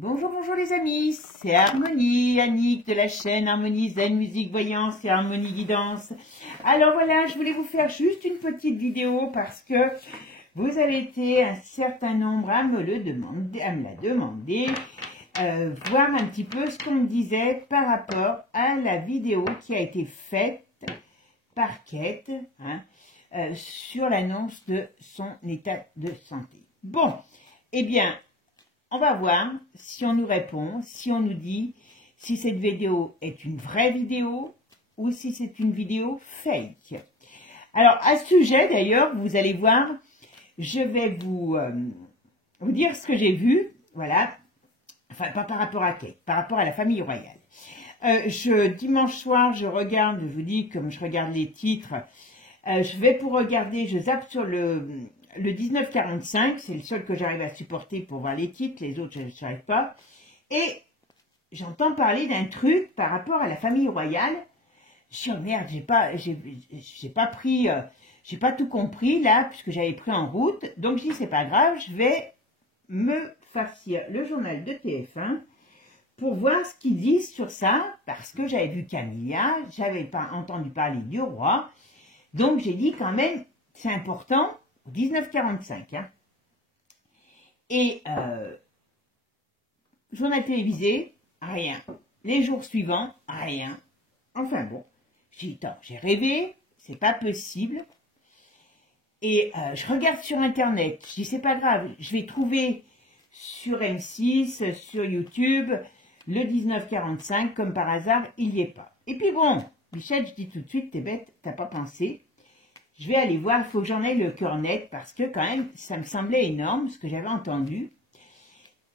Bonjour, bonjour les amis, c'est Harmonie, Annick de la chaîne Harmonie Zen Musique Voyance et Harmonie Guidance. Alors voilà, je voulais vous faire juste une petite vidéo parce que vous avez été un certain nombre à me la demander, voir un petit peu ce qu'on me disait par rapport à la vidéo qui a été faite par Kate sur l'annonce de son état de santé. Bon, eh bien, on va voir si on nous répond, si on nous dit si cette vidéo est une vraie vidéo ou si c'est une vidéo fake. Alors, à ce sujet, d'ailleurs, vous allez voir, je vais vous dire ce que j'ai vu, voilà, enfin, pas par rapport à Kate, par rapport à la famille royale. Dimanche soir, je vous dis, comme je regarde les titres, je vais pour regarder, je zappe sur le 1945, c'est le seul que j'arrive à supporter pour voir les titres, les autres je ne savais pas. Et j'entends parler d'un truc par rapport à la famille royale. Je dis, oh merde, j'ai pas tout compris là, puisque j'avais pris en route. Donc je dis, c'est pas grave, je vais me farcir le journal de TF1 pour voir ce qu'ils disent sur ça, parce que j'avais vu Camilla, j'avais pas entendu parler du roi. Donc j'ai dit quand même, c'est important. 1945, hein. Et journal télévisé, rien. Les jours suivants, rien. Enfin bon, j'ai dit, j'ai rêvé, c'est pas possible. Et je regarde sur Internet, je dis, c'est pas grave, je vais trouver sur M6, sur YouTube, le 1945, comme par hasard, il n'y est pas. Et puis bon, Michel, je dis tout de suite, t'es bête, t'as pas pensé. Je vais aller voir, il faut que j'en aie le cœur net, parce que quand même, ça me semblait énorme, ce que j'avais entendu.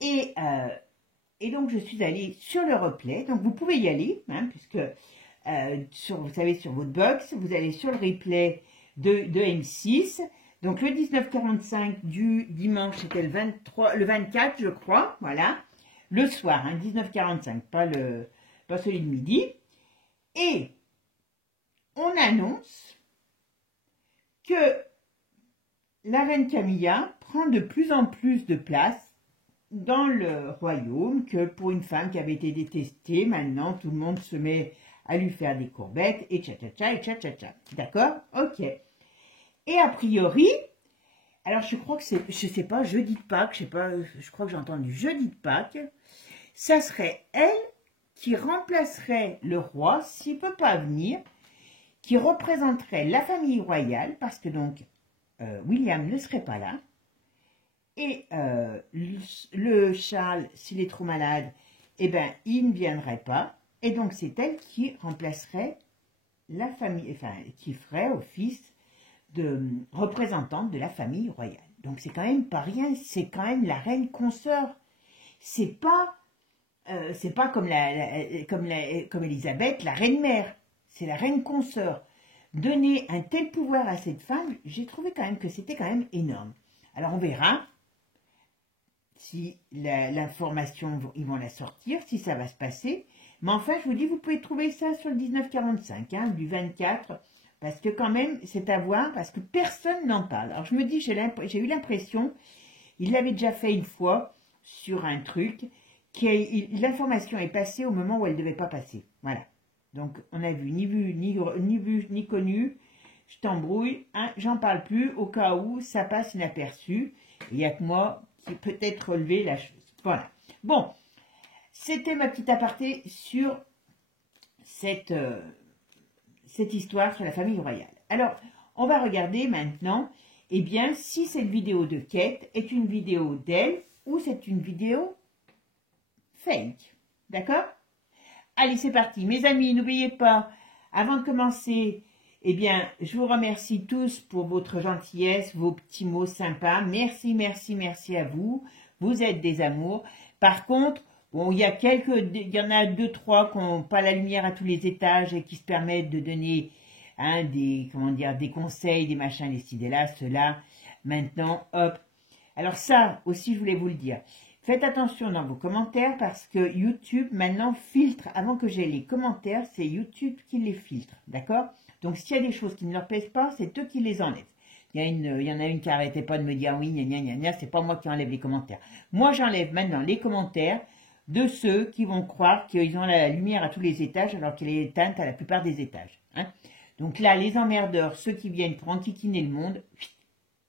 Et donc, je suis allée sur le replay. Donc, vous pouvez y aller, hein, puisque, vous savez, sur votre box, vous allez sur le replay de M6. Donc, le 1945 du dimanche, c'était le 24, je crois, voilà. Le soir, hein, 1945, pas celui de midi. Et on annonce que la reine Camilla prend de plus en plus de place dans le royaume, que pour une femme qui avait été détestée, maintenant tout le monde se met à lui faire des courbettes, et tcha-tcha-tcha, et tcha-tcha-tcha. D'accord? Ok. Et a priori, alors je crois que c'est, je sais pas, jeudi de Pâques, je crois que j'ai entendu jeudi de Pâques, ça serait elle qui remplacerait le roi, s'il ne peut pas venir, qui représenterait la famille royale, parce que donc William ne serait pas là, et le Charles, s'il est trop malade, eh ben, il ne viendrait pas, et donc c'est elle qui remplacerait la famille, enfin, qui ferait office de représentante de la famille royale. Donc c'est quand même pas rien, c'est quand même la reine consort. C'est pas comme Élisabeth, la reine mère. C'est la reine consort. Donner un tel pouvoir à cette femme, j'ai trouvé quand même que c'était quand même énorme. Alors on verra si l'information, ils vont la sortir, si ça va se passer. Mais enfin, je vous dis, vous pouvez trouver ça sur le 1945, hein, du 24, parce que quand même, c'est à voir, parce que personne n'en parle. Alors je me dis, j'ai eu l'impression, il l'avait déjà fait une fois sur un truc, l'information est passée au moment où elle ne devait pas passer. Voilà. Donc, on a vu, ni vu, ni connu. Je t'embrouille, hein, j'en parle plus, au cas où ça passe inaperçu. Il n'y a que moi qui peut-être relever la chose. Voilà. Bon, c'était ma petite aparté sur cette histoire sur la famille royale. Alors, on va regarder maintenant, eh bien, si cette vidéo de Kate est une vidéo d'elle ou c'est une vidéo fake. D'accord? Allez, c'est parti. Mes amis, n'oubliez pas, avant de commencer, eh bien, je vous remercie tous pour votre gentillesse, vos petits mots sympas. Merci, merci, merci à vous. Vous êtes des amours. Par contre, bon, il y en a 2, 3 qui n'ont pas la lumière à tous les étages et qui se permettent de donner des conseils, des machins, des ci, des là, cela. Maintenant, hop. Alors ça aussi, je voulais vous le dire. Faites attention dans vos commentaires parce que YouTube maintenant filtre, avant que j'ai les commentaires, c'est YouTube qui les filtre, d'accord? Donc s'il y a des choses qui ne leur plaisent pas, c'est eux qui les enlèvent. il y en a une qui arrêtait pas de me dire oui, gna gna gna, c'est pas moi qui enlève les commentaires. Moi, j'enlève maintenant les commentaires de ceux qui vont croire qu'ils ont la lumière à tous les étages alors qu'elle est éteinte à la plupart des étages. Hein. Donc là, les emmerdeurs, ceux qui viennent pour enquiquiner le monde,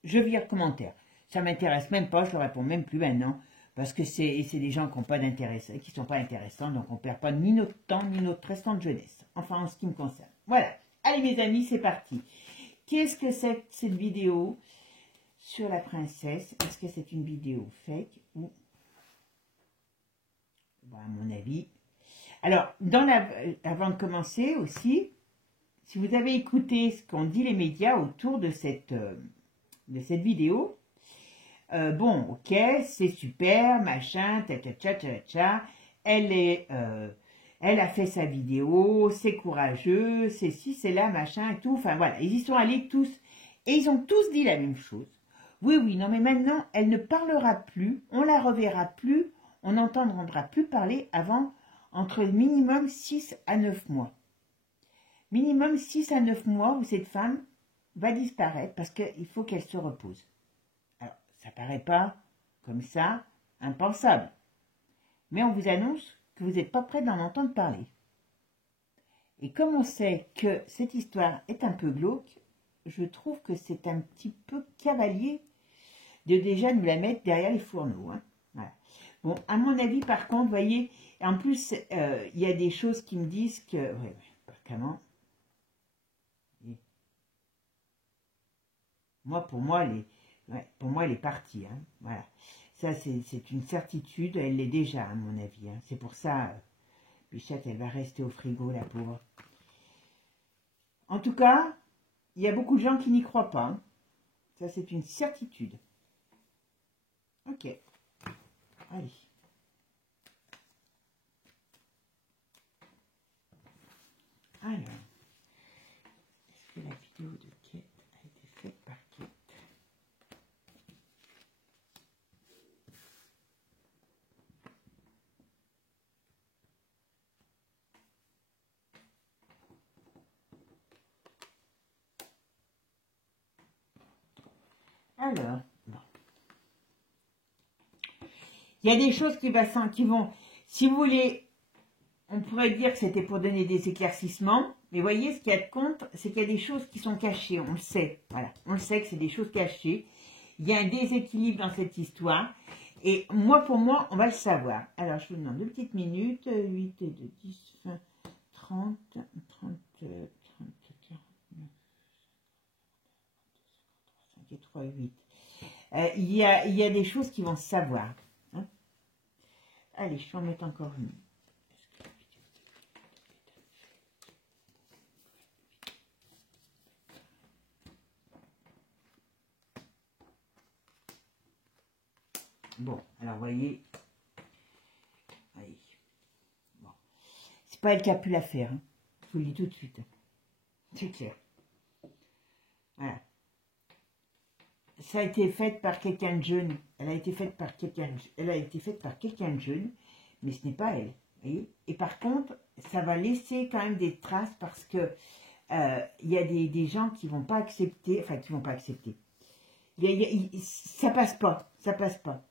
je vire commentaire. Ça m'intéresse même pas, je le réponds même plus maintenant, parce que c'est des gens qui n'ont pas d'intérêt, qui sont pas intéressants, donc on perd pas ni notre temps, ni notre restant de jeunesse. Enfin, en ce qui me concerne. Voilà. Allez mes amis, c'est parti. Qu'est-ce que c'est que cette vidéo sur la princesse? Est-ce que c'est une vidéo fake ou... Bon, à mon avis. Alors, avant de commencer aussi, si vous avez écouté ce qu'ont dit les médias autour de cette vidéo, bon, ok, c'est super, machin, ta. Elle a fait sa vidéo, c'est courageux, c'est ci, c'est là, machin, et tout. Enfin voilà, ils y sont allés tous, et ils ont tous dit la même chose. Oui, oui, non, mais maintenant, elle ne parlera plus, on la reverra plus, on n'entendra plus parler avant entre minimum 6 à 9 mois. Minimum 6 à 9 mois où cette femme va disparaître parce qu'il faut qu'elle se repose. Alors, ça paraît pas comme ça impensable. Mais on vous annonce que vous n'êtes pas prêt d'en entendre parler. Et comme on sait que cette histoire est un peu glauque, je trouve que c'est un petit peu cavalier de déjà nous la mettre derrière les fourneaux. Hein. Voilà. Bon, à mon avis, par contre, vous voyez, en plus, il y a des choses qui me disent que... Ouais, comment pour moi, elle est partie. Hein. Voilà. Ça, c'est une certitude. Elle l'est déjà, à mon avis. Hein. C'est pour ça, Bichette, elle va rester au frigo, la pauvre. En tout cas, il y a beaucoup de gens qui n'y croient pas. Hein. Ça, c'est une certitude. Ok. Allez. Alors. Est-ce que la vidéo de Kate a été faite par Kate? Alors, bon. Il y a des choses qui vont, si vous voulez, on pourrait dire que c'était pour donner des éclaircissements, mais voyez, ce qu'il y a de compte, c'est qu'il y a des choses qui sont cachées, on le sait, voilà, on le sait que c'est des choses cachées, il y a un déséquilibre dans cette histoire, et pour moi, on va le savoir. Alors, je vous demande 2 petites minutes, 8 et 2, 10, 20, 30, 30, 30, 49, 5 et 3, 8. Il y a des choses qui vont se savoir. Hein. Allez, je vais en mettre encore une. Bon, alors, vous voyez. Allez. Bon. C'est pas elle qui a pu la faire. Hein. Je vous le dis tout de suite. C'est clair. Voilà. Ça a été fait par quelqu'un de jeune. Elle a été faite par quelqu'un de jeune, mais ce n'est pas elle. Voyez. Et par contre, ça va laisser quand même des traces parce que il y a des gens qui vont pas accepter, enfin qui vont pas accepter. Ça passe pas, ça passe pas.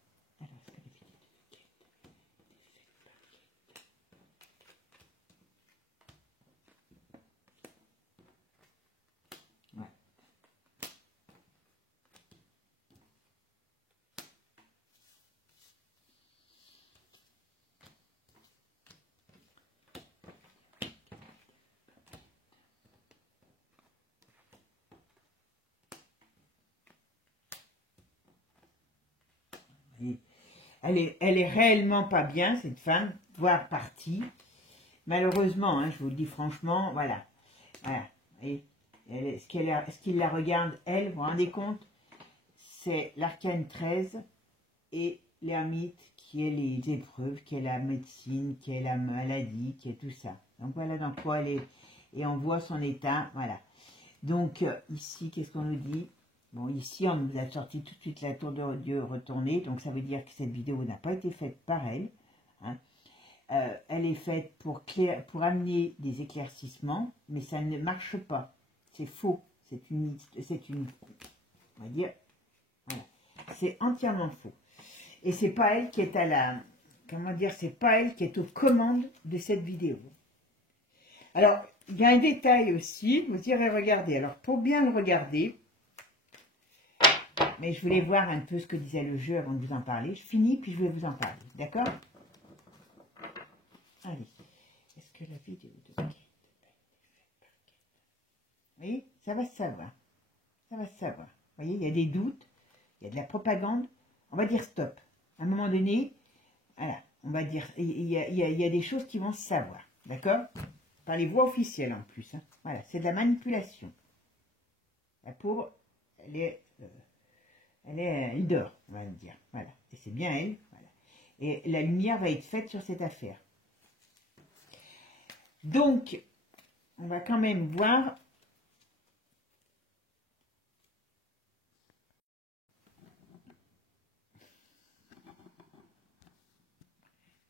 Elle est réellement pas bien, cette femme, voire partie. Malheureusement, hein, je vous le dis franchement, voilà. Voilà. Et ce qui la regarde, elle, vous vous rendez compte, c'est l'arcane 13 et l'ermite qui est les épreuves, qui est la médecine, qui est la maladie, qui est tout ça. Donc voilà dans quoi elle est. Et on voit son état, voilà. Donc ici, qu'est-ce qu'on nous dit? Bon, ici, on nous a sorti tout de suite la tour de Dieu retournée, donc ça veut dire que cette vidéo n'a pas été faite par elle. Hein. Elle est faite pour amener des éclaircissements, mais ça ne marche pas. C'est faux. C'est une On va dire, voilà. C'est entièrement faux. Et c'est pas elle qui est à la... Comment dire, c'est pas elle qui est aux commandes de cette vidéo. Alors, il y a un détail aussi, vous irez regarder. Alors, pour bien le regarder, mais je voulais voir un peu ce que disait le jeu avant de vous en parler. Je finis, puis je vais vous en parler. D'accord? Allez. Est-ce que la vidéo de Kate a été faite par Kate? Oui, ça va se savoir. Ça va se savoir. Vous voyez, il y a des doutes, il y a de la propagande. On va dire stop. À un moment donné, voilà, on va dire, il y a des choses qui vont se savoir. D'accord? Par les voies officielles en plus. Hein. Voilà, c'est de la manipulation. La pauvre, elle dort, on va dire. Voilà, et c'est bien elle. Voilà. Et la lumière va être faite sur cette affaire. Donc, on va quand même voir.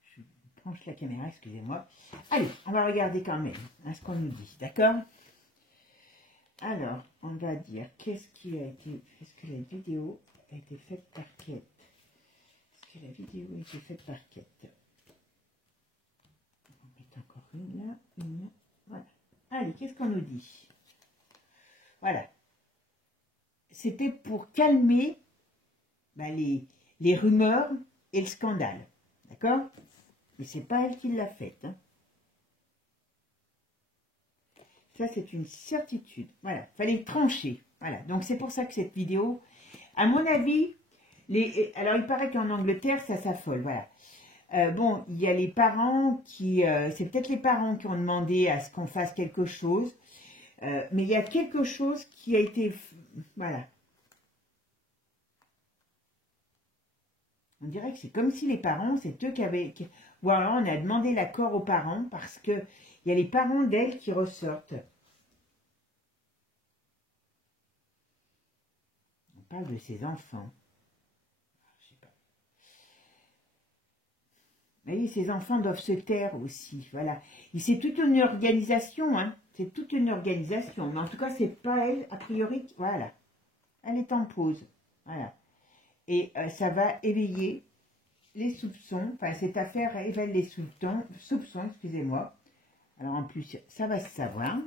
Je penche la caméra, excusez-moi. Allez, on va regarder quand même hein, ce qu'on nous dit, d'accord? Alors, on va dire, qu'est-ce qui a été... Est-ce que la vidéo a été faite par Kate? Est-ce que la vidéo a été faite par Kate? On va mettre encore une là, une. Voilà. Allez, qu'est-ce qu'on nous dit? Voilà. C'était pour calmer bah, les rumeurs et le scandale. D'accord? Mais c'est pas elle qui l'a faite. Hein. Ça, c'est une certitude. Voilà, fallait trancher. Voilà, donc c'est pour ça que cette vidéo, à mon avis, alors il paraît qu'en Angleterre, ça s'affole. Voilà. Bon, il y a les parents qui... c'est peut-être les parents qui ont demandé à ce qu'on fasse quelque chose. Mais il y a quelque chose qui a été... Voilà. On dirait que c'est comme si les parents, c'est eux qui avaient... Ou alors on a demandé l'accord aux parents parce que il y a les parents d'elle qui ressortent. On parle de ses enfants. Je sais pas. Vous voyez, ces enfants doivent se taire aussi. Voilà. C'est toute une organisation. Hein. C'est toute une organisation. Mais en tout cas, c'est pas elle, a priori. Voilà. Elle est en pause. Voilà. Et ça va éveiller les soupçons. Enfin, cette affaire éveille les soupçons, excusez-moi. Alors en plus, ça va se savoir.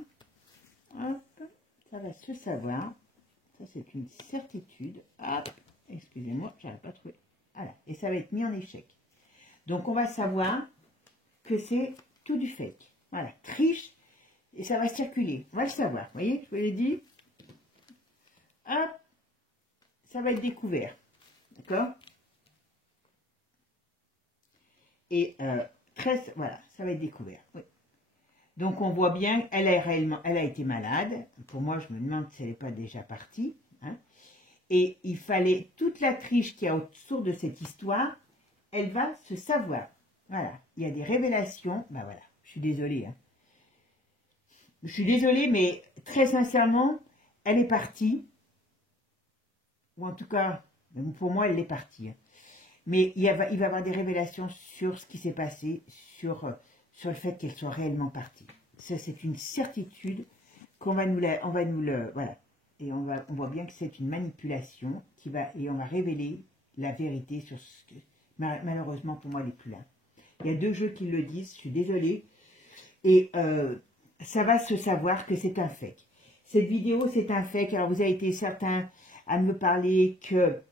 Hop, ça va se savoir. Ça, c'est une certitude. Hop, excusez-moi, j'arrive pas à trouver. Voilà, et ça va être mis en échec. Donc, on va savoir que c'est tout du fake. Voilà, triche, et ça va circuler. On va le savoir, vous voyez, je vous l'ai dit. Hop, ça va être découvert. D'accord? Et voilà, ça va être découvert. Oui. Donc, on voit bien, elle a été malade. Pour moi, je me demande si elle n'est pas déjà partie. Hein. Et il fallait, toute la triche qu'il y a autour de cette histoire, elle va se savoir. Voilà, il y a des révélations. Ben voilà, je suis désolée. Hein. Je suis désolée, mais très sincèrement, elle est partie. Ou en tout cas, pour moi, elle est partie. Hein. Mais il va y avoir des révélations sur ce qui s'est passé, sur le fait qu'elle soit réellement partie. Ça, c'est une certitude qu'on va nous le... Voilà. Et on voit bien que c'est une manipulation et on va révéler la vérité sur ce que... Malheureusement, pour moi, elle n'est plus là. Il y a deux jeux qui le disent, je suis désolée. Et ça va se savoir que c'est un fake. Cette vidéo, c'est un fake. Alors, vous avez été certains à me parler que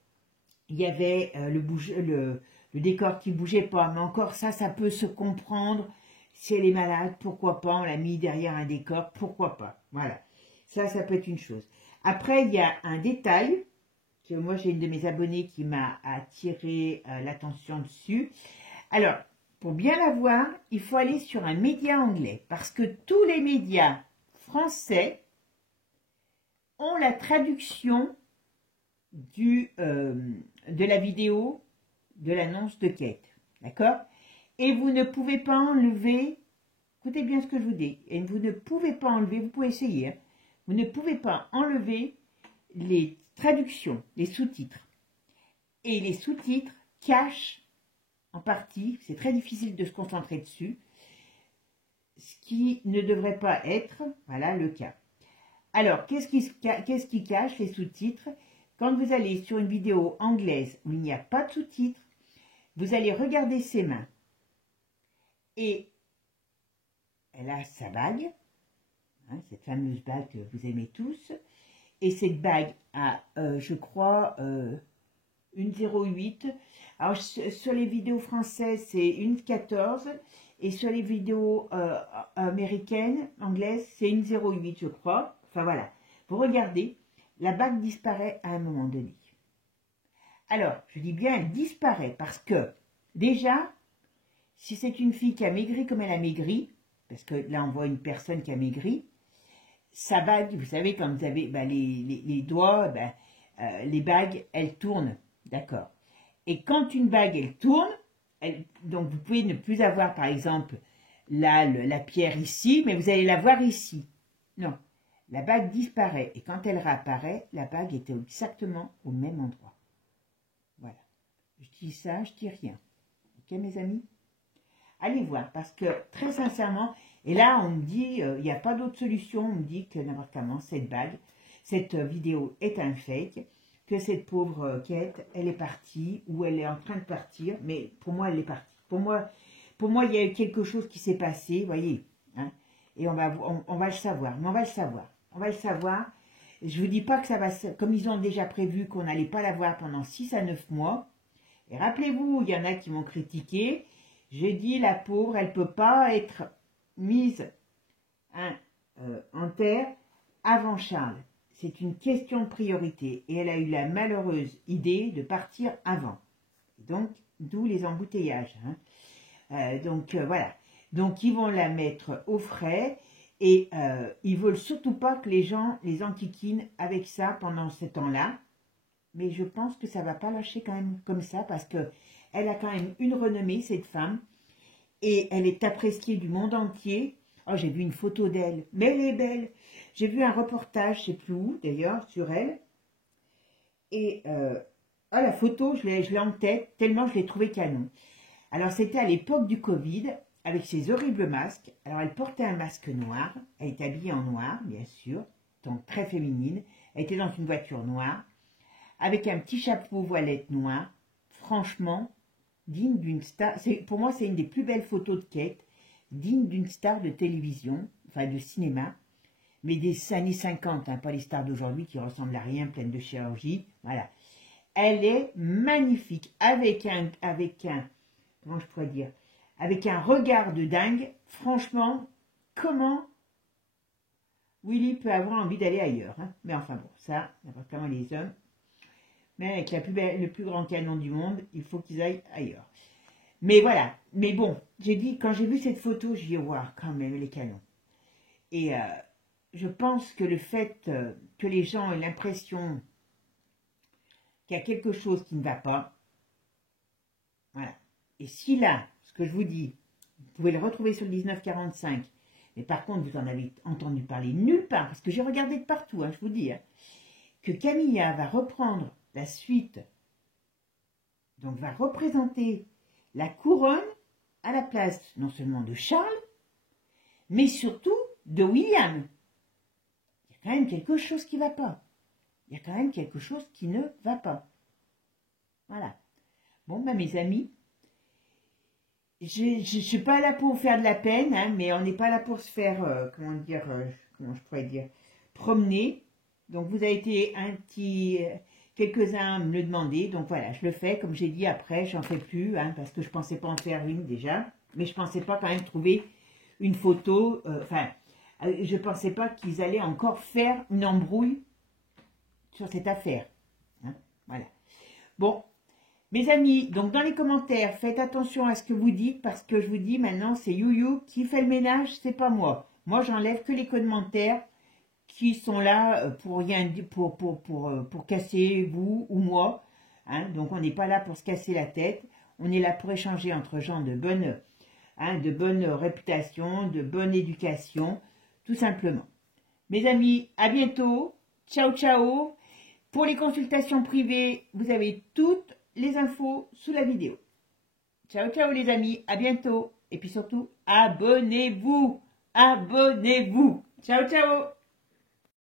il y avait le décor qui ne bougeait pas. Mais encore ça peut se comprendre. Si elle est malade, pourquoi pas? On l'a mis derrière un décor, pourquoi pas? Voilà. Ça peut être une chose. Après, il y a un détail que moi, j'ai une de mes abonnées qui m'a attiré l'attention dessus. Alors, pour bien la voir, il faut aller sur un média anglais. Parce que tous les médias français ont la traduction de la vidéo de l'annonce de Kate. D'accord? Et vous ne pouvez pas enlever, écoutez bien ce que je vous dis, et vous ne pouvez pas enlever, vous pouvez essayer, hein, vous ne pouvez pas enlever les traductions, les sous-titres. Et les sous-titres cachent en partie, c'est très difficile de se concentrer dessus, ce qui ne devrait pas être, voilà, le cas. Alors, qu'est-ce qui cache les sous-titres? quand vous allez sur une vidéo anglaise où il n'y a pas de sous-titres, vous allez regarder ses mains. Et elle a sa bague, hein, cette fameuse bague que vous aimez tous. Et cette bague a, je crois, une 0,8. Alors, sur les vidéos françaises, c'est une 14. Et sur les vidéos américaines, anglaises, c'est une 0,8, je crois. Enfin, voilà. Vous regardez, la bague disparaît à un moment donné. Alors, je dis bien, elle disparaît parce que, déjà, si c'est une fille qui a maigri comme elle a maigri, parce que là, on voit une personne qui a maigri, sa bague, vous savez, quand vous avez les doigts, les bagues, elles tournent, d'accord. Et quand une bague, elle tourne, donc vous pouvez ne plus avoir, par exemple, là, la pierre ici, mais vous allez la voir ici. Non, la bague disparaît. Et quand elle réapparaît, la bague était exactement au même endroit. Voilà. Je dis ça, je dis rien. Ok, mes amis? Allez voir, parce que, très sincèrement, et là, on me dit, il n'y a pas d'autre solution, on me dit que n'importe comment, cette bague, cette vidéo est un fake, que cette pauvre Kate, elle est partie, ou elle est en train de partir, mais pour moi, elle est partie. Pour moi, il y a eu quelque chose qui s'est passé, vous voyez, hein, et on va le savoir, mais on va le savoir. On va le savoir. Je ne vous dis pas que ça va, comme ils ont déjà prévu qu'on n'allait pas la voir pendant 6 à 9 mois, et rappelez-vous, il y en a qui m'ont critiqué, j'ai dit, la pauvre, elle ne peut pas être mise en terre avant Charles. C'est une question de priorité. Et elle a eu la malheureuse idée de partir avant. Donc, d'où les embouteillages. Hein. Voilà. Donc, ils vont la mettre au frais. Et ils ne veulent surtout pas que les gens les enquiquinent avec ça pendant ce temps-là. Mais je pense que ça ne va pas lâcher quand même comme ça. Parce qu'elle a quand même une renommée, cette femme. Et elle est appréciée du monde entier. Oh, j'ai vu une photo d'elle, mais elle est belle. J'ai vu un reportage, je ne sais plus où d'ailleurs, sur elle. Et la photo, je l'ai en tête, tellement je l'ai trouvée canon. Alors, c'était à l'époque du Covid, avec ses horribles masques. Alors, elle portait un masque noir. Elle est habillée en noir, bien sûr, donc très féminine. Elle était dans une voiture noire, avec un petit chapeau voilette noir. Franchement, digne d'une star. Pour moi, c'est une des plus belles photos de Kate, digne d'une star de télévision, enfin de cinéma, mais des années 50, hein, pas les stars d'aujourd'hui qui ressemblent à rien, pleines de chirurgie. Voilà. Elle est magnifique, avec un, comment je pourrais dire, avec un regard de dingue. Franchement, comment Willy peut avoir envie d'aller ailleurs, hein. Mais enfin bon, ça, n'importe comment les hommes. Mais avec le plus grand canon du monde, il faut qu'ils aillent ailleurs. Mais voilà. Mais bon, j'ai dit, quand j'ai vu cette photo, j'ai dit, wow, quand même, les canons. Et je pense que le fait que les gens aient l'impression qu'il y a quelque chose qui ne va pas, voilà. Et si là, ce que je vous dis, vous pouvez le retrouver sur le 1945, mais par contre, vous en avez entendu parler nulle part, parce que j'ai regardé de partout, hein, je vous dis, hein, que Camilla va reprendre la suite, donc va représenter la couronne à la place non seulement de Charles, mais surtout de William. Il y a quand même quelque chose qui ne va pas. Il y a quand même quelque chose qui ne va pas. Voilà. Bon, mes amis, je ne suis pas là pour faire de la peine, hein, mais on n'est pas là pour se faire, comment je pourrais dire, promener. Donc, vous avez été quelques-uns à me le demander, donc voilà, je le fais, comme j'ai dit après, j'en fais plus, hein, parce que je ne pensais pas en faire une déjà, mais je ne pensais pas quand même trouver une photo, je ne pensais pas qu'ils allaient encore faire une embrouille sur cette affaire, hein, voilà. Bon, mes amis, donc dans les commentaires, faites attention à ce que vous dites, parce que je vous dis maintenant, c'est Youyou qui fait le ménage, c'est pas moi. Moi, j'enlève que les commentaires qui sont là pour rien, pour casser vous ou moi. Hein, donc, on n'est pas là pour se casser la tête. On est là pour échanger entre gens de bonne réputation, de bonne éducation, tout simplement. Mes amis, à bientôt. Ciao, ciao. Pour les consultations privées, vous avez toutes les infos sous la vidéo. Ciao, ciao les amis. À bientôt. Et puis surtout, abonnez-vous. Abonnez-vous. Ciao, ciao.